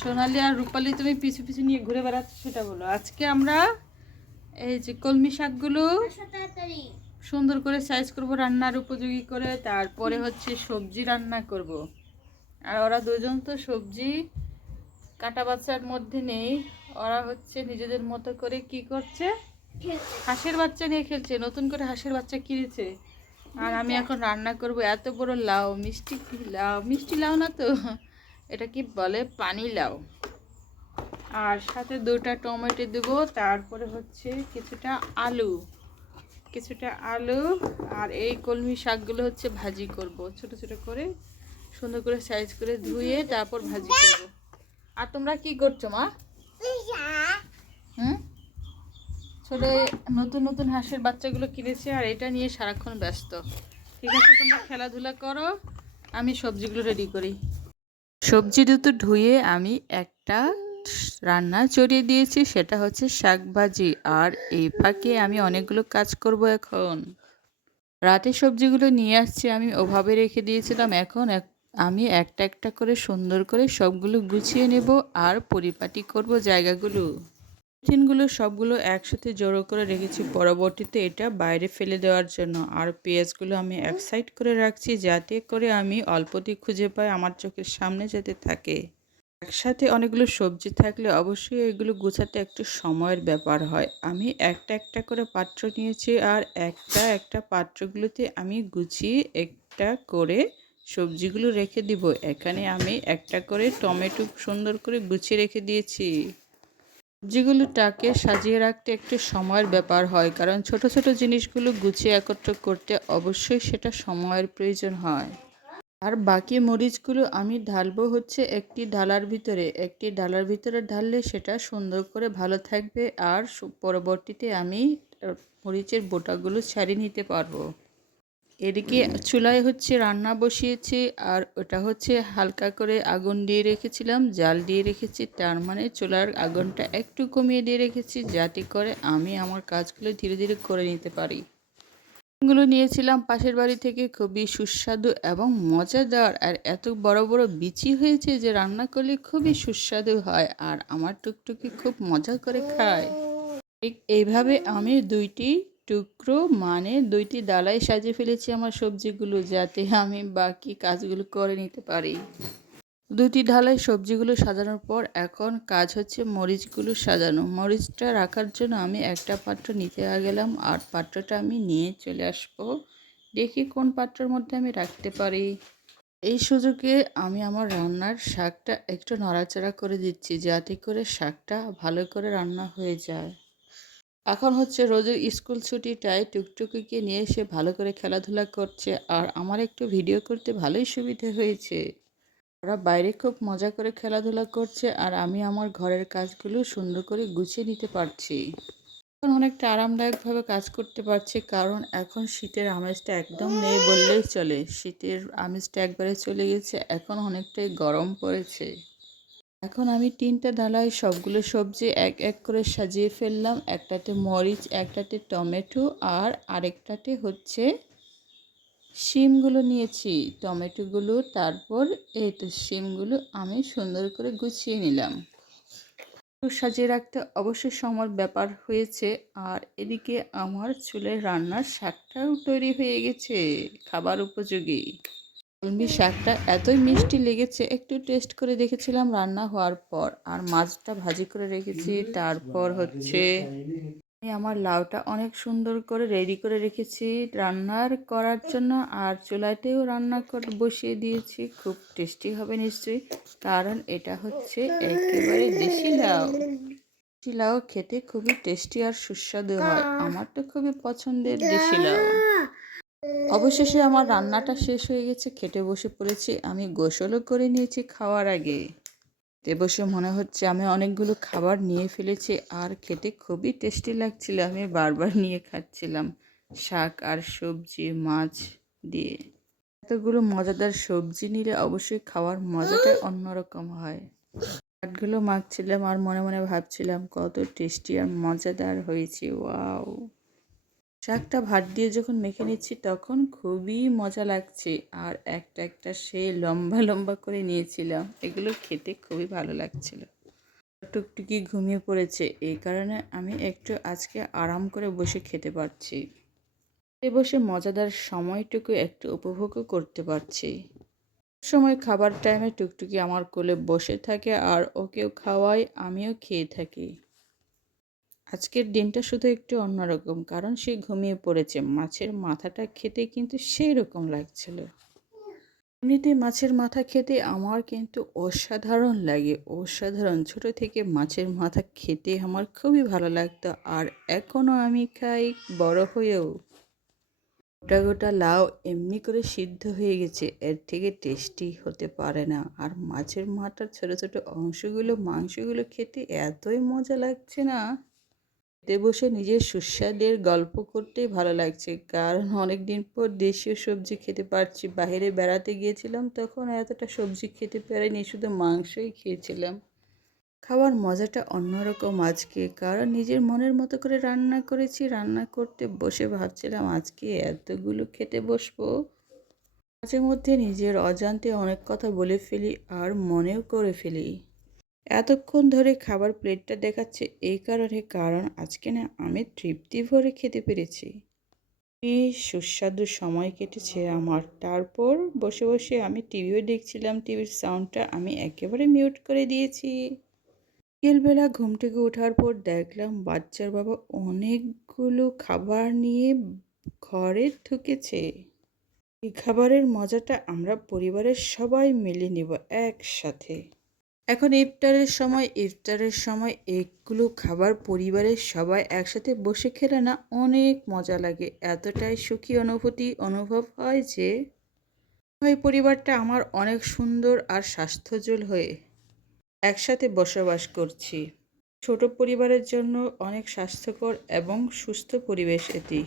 সোনালি আর রূপালি তুমি পিছু পিছু নিয়ে ঘুরে বেড়াচ্ছ, সেটা বলো। আজকে আমরা এই যে কলমি শাকগুলো সুন্দর করে সাইজ করব রান্নার উপযোগী করে, তারপরে হচ্ছে সবজি রান্না করব। আর ওরা দুজন তো সবজি কাটা বাচ্চার মধ্যে নেই, ওরা হচ্ছে নিজেদের মতো করে কি করছে, হাঁসের বাচ্চা নিয়ে খেলছে। নতুন করে হাঁসের বাচ্চা কিনেছে। আর আমি এখন রান্না করব এত বড় লাউ, মিষ্টি লাউ না তো, এটা কি বলে, পানি লাউ। আর সাথে 2টা টমেটো দেবো, তারপরে হচ্ছে কিছুটা আলু। আর এই কলমি শাকগুলো হচ্ছে ভাজি করব, ছোট ছোট করে সুন্দর করে সাইজ করে ধুয়ে তারপর ভাজি করব। আর তোমরা কি করছো মা? ছোট নতুন নতুন হাঁসের বাচ্চাগুলো কিনেছে, আর এটা নিয়ে সারাক্ষণ ব্যস্ত। ঠিক আছে, তোমরা খেলাধুলা করো, আমি সবজিগুলো রেডি করি। সবজি দুটো ধুয়ে আমি একটা রান্না চড়িয়ে দিয়েছি, সেটা হচ্ছে শাক ভাজি। আর এই ফাঁকে আমি অনেকগুলো কাজ করব এখন। রাতে সবজিগুলো নিয়ে আসছি, আমি ওভাবে রেখে দিয়েছিলাম। এখন আমি একটা একটা করে সুন্দর করে সবগুলো গুছিয়ে নেব আর পরিপাটি করব জায়গাগুলো। টিফিনগুলো সবগুলো একসাথে জড়ো করে রেখেছি, পরবর্তীতে এটা বাইরে ফেলে দেওয়ার জন্য। আর পেঁয়াজগুলো আমি এক সাইড করে রাখছি, যাতে করে আমি অল্পতেই খুঁজে পাই, আমার চোখের সামনে যাতে থাকে। একসাথে অনেকগুলো সবজি থাকলে অবশ্যই এগুলো গুছাতে একটু সময়ের ব্যাপার হয়। আমি একটা একটা করে পাত্র নিয়েছি, আর একটা একটা পাত্রগুলোতে আমি গুছিয়ে একটা করে সবজিগুলো রেখে দিব। এখানে আমি একটা করে টমেটো সুন্দর করে গুছিয়ে রেখে দিয়েছি। সবজিগুলোটাকে সাজিয়ে রাখতে একটু সময়ের ব্যাপার হয়, কারণ ছোট ছোট জিনিসগুলো গুছিয়ে একত্র করতে অবশ্যই সেটা সময়ের প্রয়োজন হয়। আর বাকি মরিচগুলো আমি ঢালবো হচ্ছে একটি ডালার ভিতরে ঢাললে সেটা সুন্দর করে ভালো থাকবে। আর পরবর্তীতে আমি মরিচের বোটাগুলো ছাড়িয়ে নিতে পারবো। এদিকে চুলায় হচ্ছে রান্না বসিয়েছি, আর ওটা হচ্ছে হালকা করে আগুন দিয়ে রেখেছিলাম, জাল দিয়ে রেখেছি। তার মানে চুলার আগুনটা একটু কমিয়ে দিয়ে রেখেছি, যাতে করে আমি আমার কাজগুলো ধীরে ধীরে করে নিতে পারি। গুলো নিয়েছিলাম পাশের বাড়ি থেকে, খুবই সুস্বাদু এবং মজাদার। আর এত বড় বড় বিচি হয়েছে যে রান্না করলে খুবই সুস্বাদু হয়, আর আমার টুকটুকি খুব মজা করে খায়। ঠিক এইভাবে আমি 2টি টুকরো মানে 2টি ডালায় সাজিয়ে ফেলেছি আমার সবজিগুলো, যাতে আমি বাকি কাজগুলো করে নিতে পারি। 2টি ঢালাই সবজিগুলো সাজানোর পর এখন কাজ হচ্ছে মরিচগুলো সাজানো। মরিচটা রাখার জন্য আমি একটা পাত্র নিতে গেলাম, আর পাত্রটা আমি নিয়ে চলে আসবো। দেখি কোন পাত্রের মধ্যে আমি রাখতে পারি। এই সুযোগে আমি আমার রান্নার শাকটা একটু নাড়াচাড়া করে দিচ্ছি, যাতে করে শাকটা ভালো করে রান্না হয়ে যায়। এখন হচ্ছে রোজের স্কুল ছুটিটায় টুকটুকিকে নিয়ে এসে ভালো করে খেলাধুলা করছে, আর আমার একটু ভিডিও করতে ভালোই সুবিধে হয়েছে। ওরা বাইরে খুব মজা করে খেলাধুলা করছে, আর আমি আমার ঘরের কাজগুলো সুন্দর করে গুছিয়ে নিতে পারছি। এখন অনেকটা আরামদায়কভাবে কাজ করতে পারছি, কারণ এখন শীতের আমেজটা একদম নেই বললেই চলে। শীতের আমেজটা একবারে চলে গেছে, এখন অনেকটাই গরম পড়েছে। এখন আমি 3টা ডালায় সবগুলো সবজি এক এক করে সাজিয়ে ফেললাম। একটাতে মরিচ, একটাতে টমেটো, আর আরেকটাতে হচ্ছে শিমগুলো নিয়েছি, টমেটোগুলো, তারপর এই তো শিমগুলো আমি সুন্দর করে গুছিয়ে নিলাম। সাজিয়ে রাখতে অবশ্যই সময়ের ব্যাপার হয়েছে। আর এদিকে আমার চুলের রান্নার শাকটাও তৈরি হয়ে গেছে, খাবার উপযোগী। কলমি শাকটা এতই মিষ্টি লেগেছে, একটু টেস্ট করে দেখেছিলাম রান্না হওয়ার পর। আর মাছটা ভাজি করে রেখেছি, তারপর হচ্ছে আমি আমার লাউটা অনেক সুন্দর করে রেডি করে রেখেছি রান্নার করার জন্য। আর চুলাতেও রান্না করে বসিয়ে দিয়েছি, খুব টেস্টি হবে নিশ্চয়ই, কারণ এটা হচ্ছে একেবারে দেশি লাউ। দেশি লাউ খেতে খুবই টেস্টি আর সুস্বাদু হয়, আমার তো খুবই পছন্দের দেশি লাউ। অবশেষে আমার রান্নাটা শেষ হয়ে গেছে, খেতে বসে পড়েছি। আমি গোসলও করে নিয়েছি খাওয়ার আগে। খেতে বসে মনে হচ্ছে আমি অনেকগুলো খাবার নিয়ে ফেলেছি, আর খেতে খুবই টেস্টি লাগছিল। আমি বারবার নিয়ে খাচ্ছিলাম শাক আর সবজি, মাছ দিয়ে। এতগুলো মজাদার সবজি নিলে অবশ্যই খাওয়ার মজাটাই অন্যরকম হয়। ভাতগুলো মাখছিলাম আর মনে মনে ভাবছিলাম কত টেস্টি আর মজাদার হয়েছে। ওয়াও! শাকটা ভাত দিয়ে যখন মেখে নিচ্ছি তখন খুবই মজা লাগছে। আর একটা একটা সেই লম্বা লম্বা করে নিয়েছিলাম, এগুলো খেতে খুবই ভালো লাগছিল। টুকটুকি ঘুমিয়ে পড়েছে, এই কারণে আমি একটু আজকে আরাম করে বসে খেতে পারছি। বসে মজাদার সময়টুকু একটু উপভোগও করতে পারছি। সময় খাবার টাইমে টুকটুকি আমার কোলে বসে থাকে আর ওকেও খাওয়াই, আমিও খেয়ে থাকি। আজকের দিনটা শুধু একটু অন্যরকম, কারণ সে ঘুমিয়ে পড়েছে। মাছের মাথাটা খেতে কিন্তু সেই রকম লাগছিল। এমনিতে মাছের মাথা খেতে আমার কিন্তু অসাধারণ লাগে, অসাধারণ। ছোট থেকে মাছের মাথা খেতে আমার খুবই ভালো লাগতো, আর এখনও আমি খাই বড় হয়েও। গোটা গোটা লাউ এমনি করে সিদ্ধ হয়ে গেছে, এর থেকে টেস্টি হতে পারে না। আর মাছের মাথার ছোট ছোট অংশগুলো, মাংসগুলো খেতে এতই মজা লাগছে না, খেতে বসে নিজের সুস্বাদের গল্প করতেই ভালো লাগছে। কারণ অনেক দিন পর দেশীয় সবজি খেতে পারছি। বাইরে বেড়াতে গিয়েছিলাম, তখন এতটা সবজি খেতে পারিনি, শুধু মাংসই খেয়েছিলাম। খাওয়ার মজাটা অন্যরকম আজকে, কারণ নিজের মনের মতো করে রান্না করেছি। রান্না করতে বসে ভাবছিলাম আজকে এতগুলো খেতে বসবো। মাঝে মধ্যে নিজের অজান্তে অনেক কথা বলে ফেলি আর মনেও করে ফেলি। এতক্ষণ ধরে খাবার প্লেটটা দেখাচ্ছে এই কারণে, কারণ আজকে না আমি তৃপ্তি ভরে খেতে পেরেছি। এই সুস্বাদু সময় কেটেছে আমার। তারপর বসে বসে আমি টিভিও দেখছিলাম, টিভির সাউন্ডটা আমি একেবারে মিউট করে দিয়েছি। বিকেলবেলা ঘুম থেকে ওঠার পর দেখলাম বাচ্চার বাবা অনেকগুলো খাবার নিয়ে ঘরে ঢুকেছে। এই খাবারের মজাটা আমরা পরিবারের সবাই মিলে নেব একসাথে। এখন ইফতারের সময় এগুলো খাবার পরিবারের সবাই একসাথে বসে খেলে না অনেক মজা লাগে। এতটাই সুখী অনুভব হয় যে পরিবারটা আমার অনেক সুন্দর আর স্বাস্থ্যোজ্জ্বল হয়ে একসাথে বসবাস করছি। ছোট পরিবারের জন্য অনেক স্বাস্থ্যকর এবং সুস্থ পরিবেশ এটি।